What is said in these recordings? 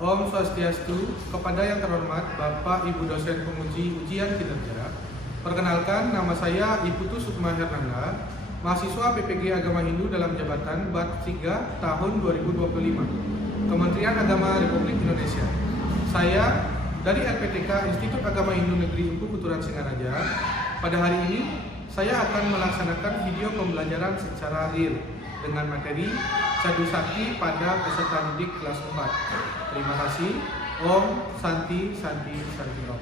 Om Swastiastu. Kepada yang terhormat Bapak Ibu dosen penguji ujian kinerja, perkenalkan, nama saya Iputu Sukma Hernanda, mahasiswa PPG Agama Hindu dalam jabatan Bat 3 tahun 2025, Kementerian Agama Republik Indonesia. Saya dari RPTK Institut Agama Hindu Negeri Empu Kuturan Singaraja. Pada hari ini saya akan melaksanakan video pembelajaran secara real dengan materi Cadu Sakti pada peserta didik kelas 4. Terima kasih. Om Santi Santi Santi Om.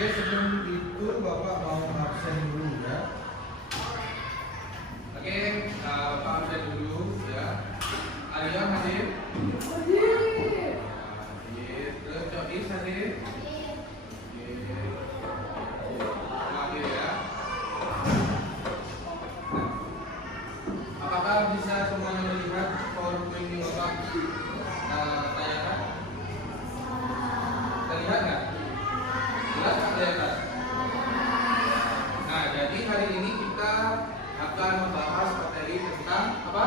Sebelum itu Bapak mau absen dulu ya. Oke, Bapak absen dulu ya. Arya hadir. Hadir. Terus Jois hadir. Hadir ya. Apakah bisa semuanya melihat PowerPoint ini Bapak tanyakan? Terlihat nggak? Jelas nggak kelihatan? Nah, jadi hari ini kita akan membahas materi tentang apa?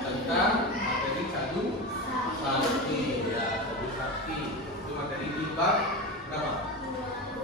Tentang materi Cadu Sakti ya, Cadu Sakti. Itu materi di bab berapa?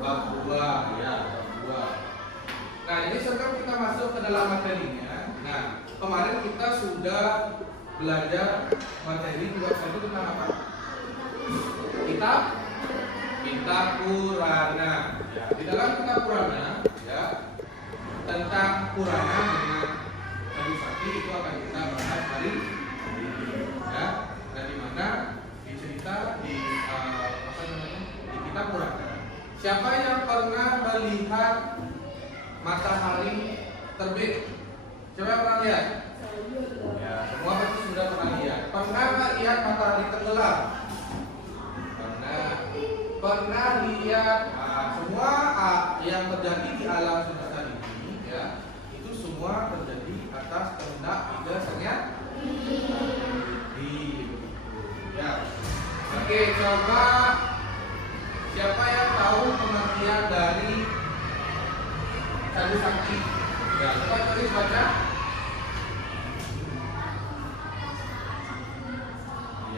Bab 2 ya, bab 2. Nah, ini sebelum kita masuk ke dalam materinya. Nah, kemarin kita sudah belajar materi di bab 1 tentang apa? Kitab Purana ya. Di dalam kitab Purana ya, tentang Purana dengan Cadu Sakti itu akan kita bahas hari ini ya. Dan di mana dicerita di di kitab Purana. Siapa yang pernah melihat matahari terbit? Siapa yang pernah lihat? Ya, semua pasti sudah pernah lihat. Pernah nggak lihat matahari tenggelam? Pernah lihat semua yang terjadi di alam semesta ini ya, itu semua terjadi atas kehendak Ida Sang Hyang Widi ya. Oke, coba siapa yang tahu pengertian dari Cadu Sakti? Ya, coba tulis baca.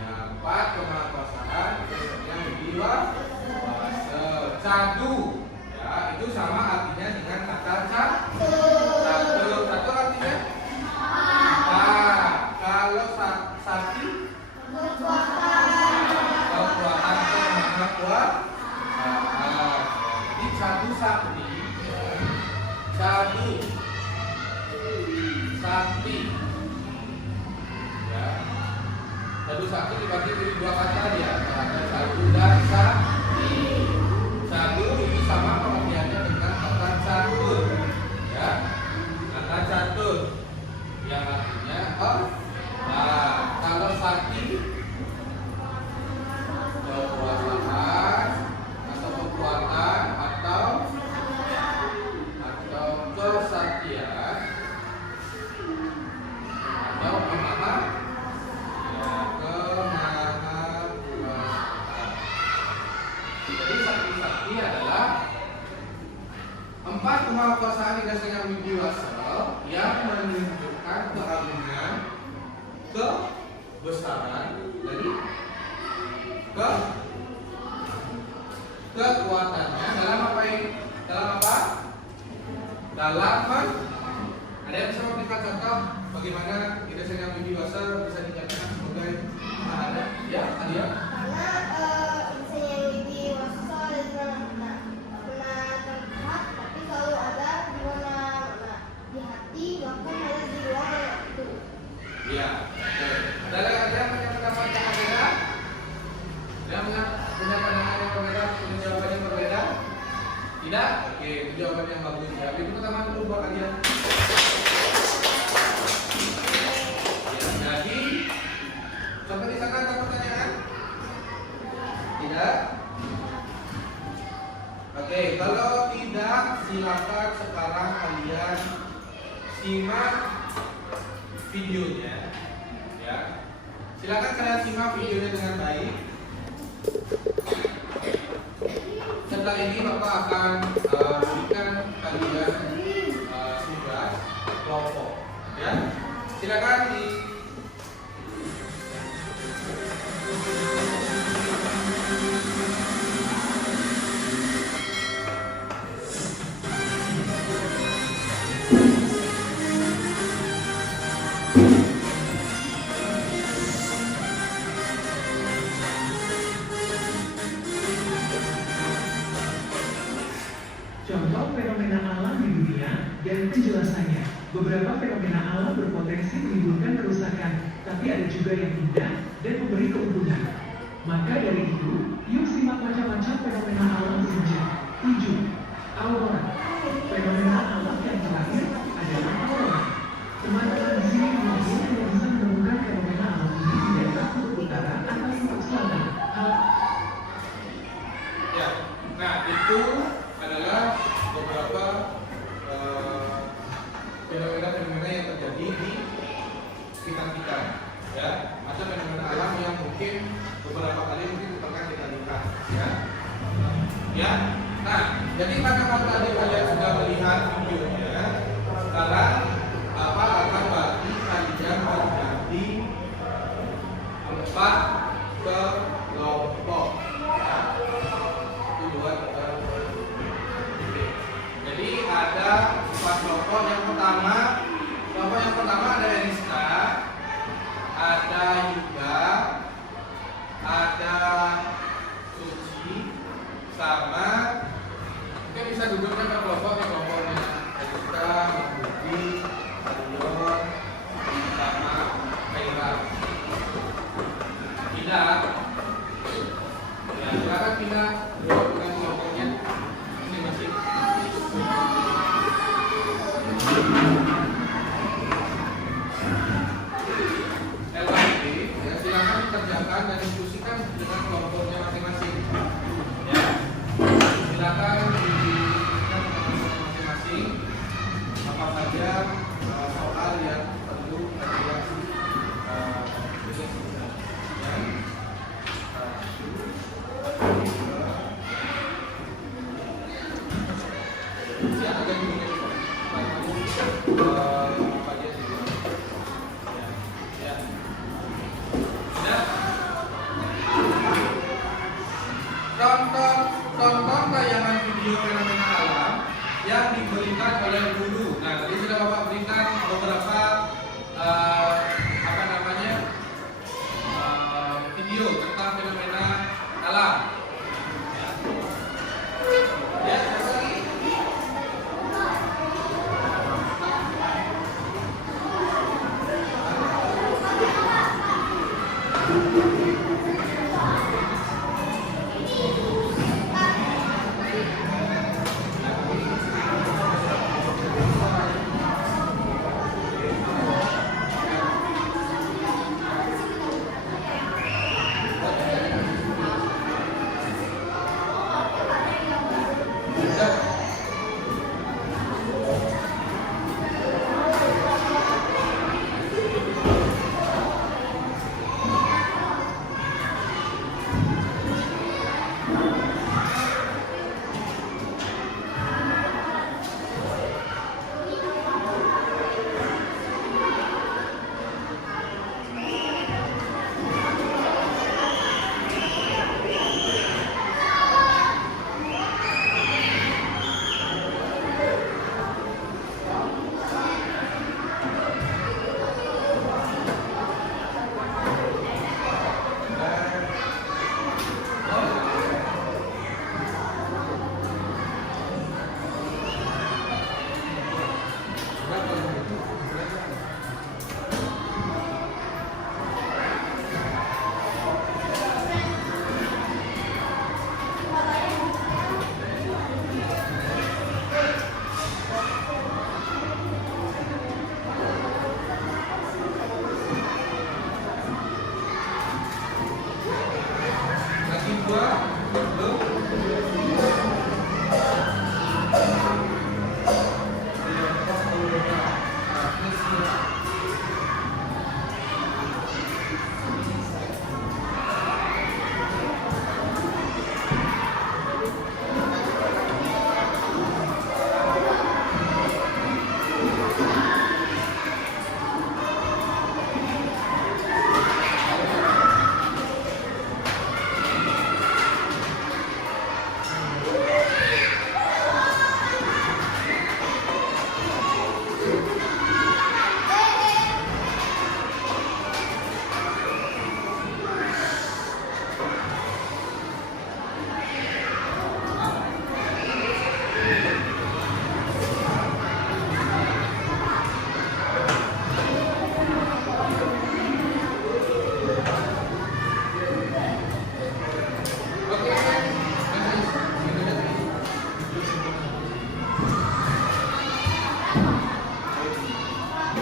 Ya, 4 kemahakuasaan yang dibilang Cadu ya, itu sama artinya dengan kata cadu. Cadu artinya? Nah, kalau satu sakti. Ya. Satu sakti dibagi dari dua kata dia. Ada satu dan sakti. Satu ini sama pengertiannya dengan kata catur. Ya. Kata catur yang artinya nah, kalau sakti kekuasaan atau kekuatan atau kesaktian atau kemahakuasaan. Jadi sakti adalah empat kemahakuasaan yang widiwasa yang menunjukkan keagungan, kebesaran, dari kekuatannya dalam apa ini? Dalam apa? Dalam ada yang bisa memberikan contoh bagaimana ide yang widiwasa bisa dikatakan sebagai ada ya Adia? Karena ide yang widiwasa pernah terlihat tapi selalu ada di mana-mana di hati bahkan ada di luar itu. Iya. Ada yang punya pendapat yang berbeda? Ada yang punya pandangan yang berbeda? Punya jawaban yang berbeda? Tidak? Oke, itu jawaban yang bagus ya. Itu pertama dulu buat kalian. Ya, jadi seperti sana ada pertanyaan? Tidak? Oke, kalau tidak silakan sekarang kalian simak videonya. Ya. Silakan kalian simak videonya dengan baik. Setelah ini Bapak akan berikan kalian tugas kelompok. Ya, silakan di. Contoh fenomena alam di dunia dan penjelasannya. Beberapa fenomena alam berpotensi menimbulkan kerusakan, tapi ada juga yang indah dan memberi keuntungan. Maka dari itu, yuk simak macam-macam fenomena alam saja. 7. Aurora. Fenomena alam yang terakhir adalah aurora. Teman-teman di sini mungkin tidak bisa menemukan fenomena alam ini di daerah kutub utara atau kutub selatan. Ya, nah itu adalah beberapa fenomena-fenomena yang terjadi di sekitar kita, ya, macam fenomena alam yang mungkin beberapa kali pernah kita lihat, ya. Ya, nah, jadi karena kalau tadi kalian sudah melihat videonya, sekarang Bapak akan bagi kalian menjadi 4 kelompok. Ya. Itu 2, 3. Jadi ada 4 kelompok. Kelompok yang pertama ada Ernista, ada Yuda, ada Suci, sama mungkin bisa dudukkan ke kelompoknya. Ernista, Budi, Arion, sama Kaira. Tidak. Ya, silakan pindah dengan kelompoknya masing-masing. LKB, ya, silakan kerjakan dan diskusikan dengan kelompoknya masing-masing. Ya, silakan diskusikan masing-masing apa saja soal yang perlu kalian diskusikan. Ya, agak dulu. Tonton tayangan video fenomena alam yang diberikan oleh guru. Nah, tadi sudah Bapak berikan beberapa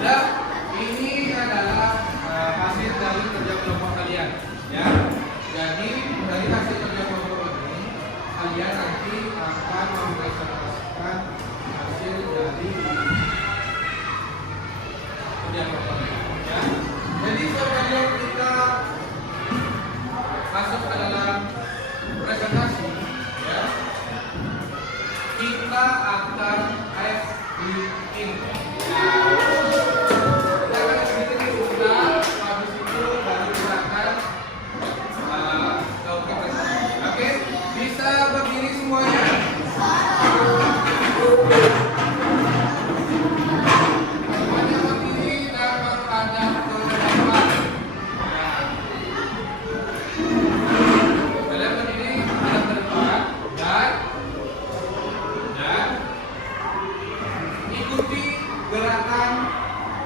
Sudah, ini adalah hasil dari kerja kelompok kalian, ya. Jadi dari hasil kerja kelompok ini, kalian nanti akan mempresentasikan hasil dari kerja kelompok ini, ya. Jadi sebelum kita masuk ke dalam presentasi, ya, kita akan tes di ini. Kita akan sedikit diundang, habis itu baru kita akan lakukan presentasi. Oke, bisa berdiri semuanya. Semuanya berdiri dan menghadap ke depan. Kalian berdiri menghadap ke depan dan ikuti gerakan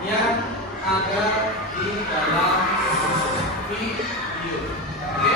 yang ada di dalam video. Oke?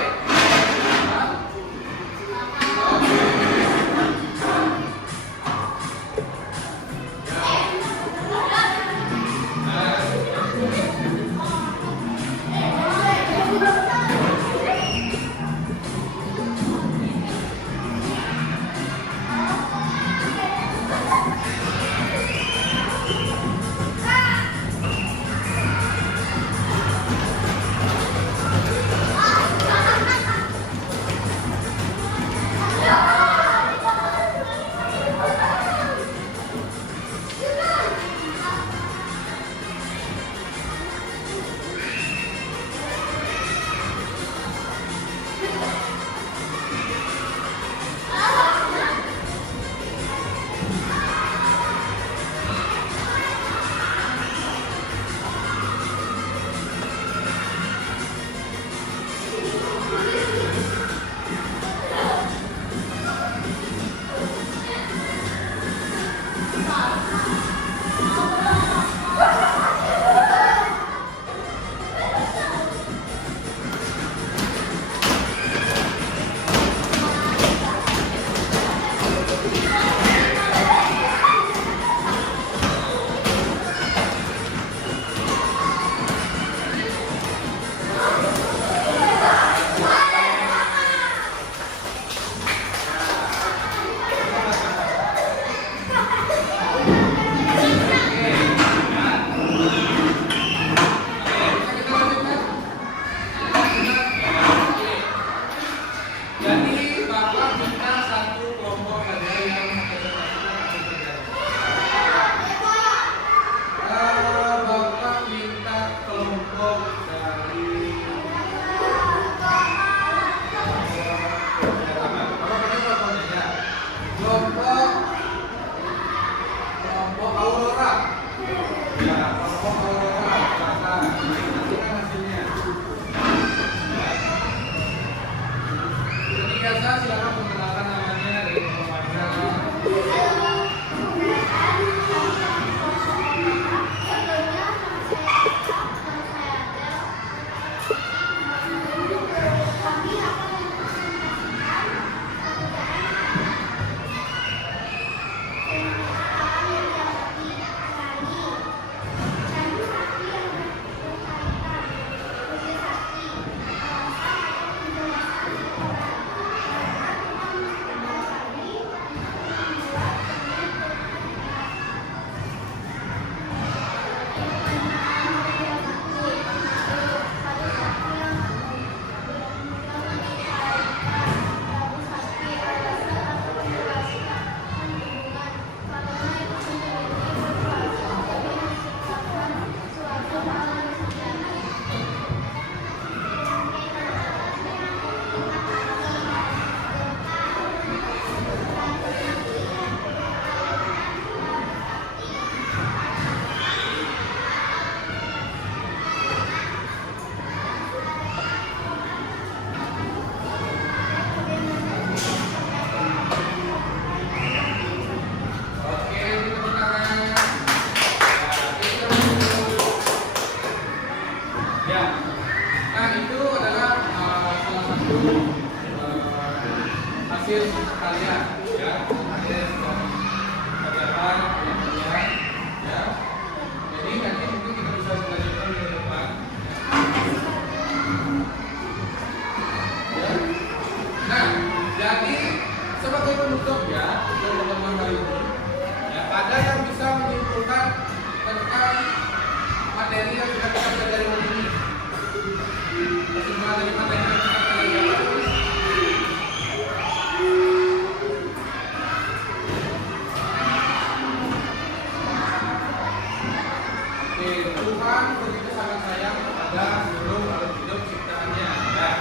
Oke, Tuhan begitu sangat sayang kepada seluruh makhluk hidup ciptaannya. Nah,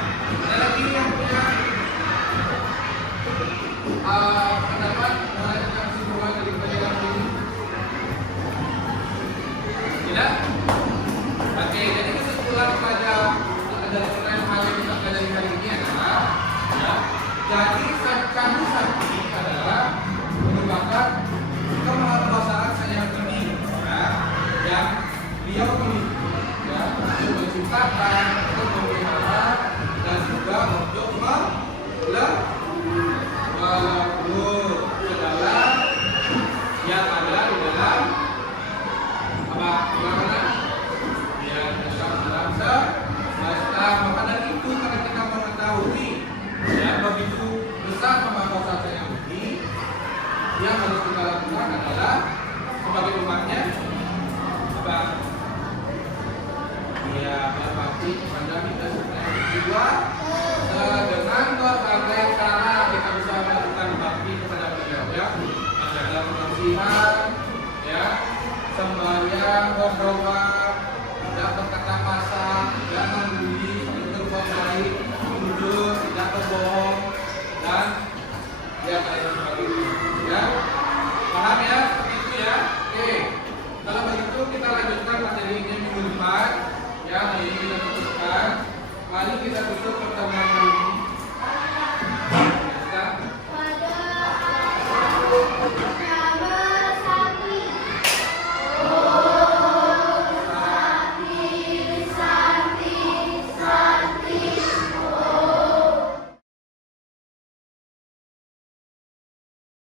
ada lagi yang punya pendapat mengenai tentang kesimpulan dari pelajaran ini? Tidak? Oke, jadi kesimpulan pada dari hal yang kita pelajari hari ini adalah ya, jadi kami sakti adalah merupakan kemahakuasaan Sang Yang Tinggi ya, yang Beliau miliki ya, untuk menciptakan, untuk memelihara dan juga untuk melebur segala yang ada di dalam apa? Bagaimana? Yang dalam semesta. Maka dari itu karena kita mengetahui ya begitu besar kemahakuasaan Sang Yang Tinggi, yang harus kita lakukan adalah sebagai umatnya apa? Ya, berbakti kepada kita juga dengan berbagai cara kita bisa melakukan bakti kepada beliau ya, dalam kebersihan, ya, sembahyang, berdoa,